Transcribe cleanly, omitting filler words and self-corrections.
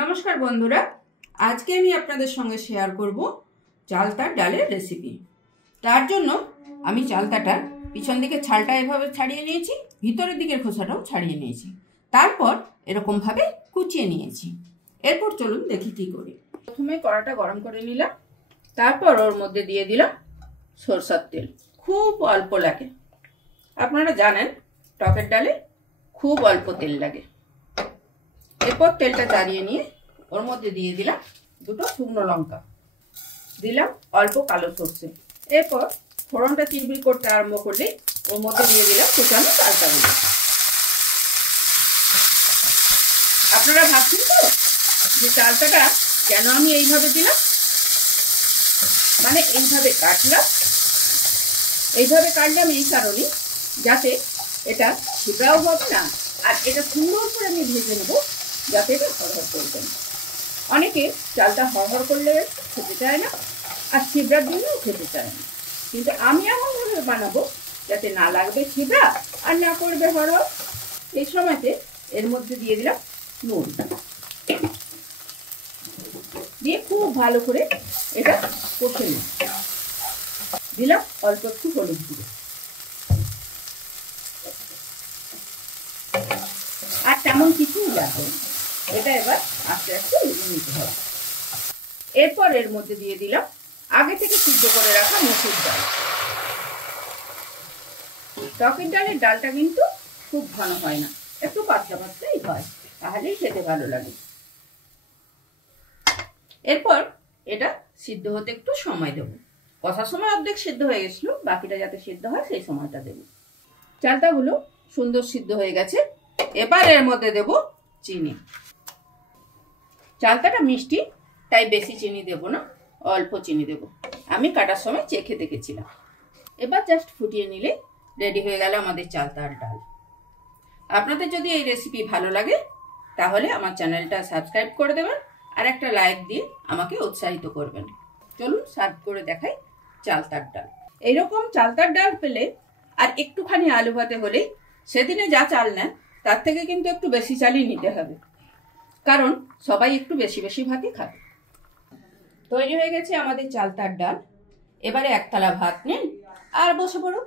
নমস্কার বন্ধুরা, আজকে আমি আপনাদের সঙ্গে শেয়ার করব চালতার ডালের রেসিপি। তার জন্য আমি চালতাটার পিছন দিকে ছালটা এভাবে ছাড়িয়ে নিয়েছি, ভিতরের দিকের খোসাটাও ছাড়িয়ে নিয়েছি, তারপর এরকমভাবে কুচিয়ে নিয়েছি। এরপর চলুন দেখি কি করি। প্রথমে কড়াটা গরম করে নিলাম, তারপর ওর মধ্যে দিয়ে দিলাম সরষের তেল। খুব অল্প লাগে, আপনারা জানেন টকের ডালে খুব অল্প তেল লাগে। এরপর তেলটা জ্বালিয়ে নিয়ে ওর মধ্যে দিয়ে দিলাম দুটো শুকনো লঙ্কা, দিলাম অল্প কালো সর্ষে। এরপর ফোড়নটা চিরবির করতে আরম্ভ করলে ওর মধ্যে দিয়ে দিলাম কুচানো চালতাগুলো। আপনারা ভাবছেন তো যে চালতাটা কেন আমি এইভাবে দিলাম, মানে এইভাবে কাটলাম। এইভাবে কাটলাম এই কারণে যাতে এটা ছিবড়াও হবে না, আর এটা সুন্দর করে আমি ভেজে নেবো যাতে এটা হরহর করবে না। অনেকে চালটা হরহর করলে খেতে চায় না, আর ছিবড়ার জন্যও খেতে চায় না, কিন্তু আমি এমনভাবে বানাবো যাতে না লাগবে ছিবড়া আর না করবে হরহর। এই সময়তে এর মধ্যে দিয়ে দিলাম নুন, দিয়ে খুব ভালো করে এটা কষে নিই। দিলাম অল্প একটু হলুদ গুঁড়ো, আর তেমন কিছুই লাগবে না। এটা এবার আস্তে আস্তে ভেজে নিতে হবে। এরপর এর মধ্যে দিয়ে দিলাম আগে থেকে সিদ্ধ করে রাখা মসুর ডাল। টকের ডালের ডালটা কিন্তু খুব ঘন হয় না, একটু পাতলা পাতলাই হয়, তাহলেই খেতে ভালো লাগে। এরপর এটা সিদ্ধ হতে একটু সময় দেবো। কষার সময় অর্ধেক সিদ্ধ হয়ে গেছিল, বাকিটা যাতে সিদ্ধ হয় সেই সময়টা দেব। চালতাগুলো সুন্দর সিদ্ধ হয়ে গেছে। এবার এর মধ্যে দেব চিনি। চালতাটা মিষ্টি, তাই বেশি চিনি দেব না, অল্প চিনি দেব। আমি কাটার সময় চেখে দেখেছিলাম। এবার জাস্ট ফুটিয়ে নিলে রেডি হয়ে গেল আমাদের চালতার ডাল। আপনাদের যদি এই রেসিপি ভালো লাগে তাহলে আমার চ্যানেলটা সাবস্ক্রাইব করে দেবেন আর একটা লাইক দিয়ে আমাকে উৎসাহিত করবেন। চলুন সার্ভ করে দেখাই চালতার ডাল। এইরকম চালতার ডাল পেলে আর একটুখানি আলু ভাতে হলেই সেদিনে যা চাল নেন তার থেকে কিন্তু একটু বেশি চালই নিতে হবে, কারণ সবাই একটু বেশি বেশি ভাতই খাবে। তৈরি হয়ে গেছে আমাদের চালতার ডাল। এবারে এক থালা ভাত নিন আর বসে পড়ুন।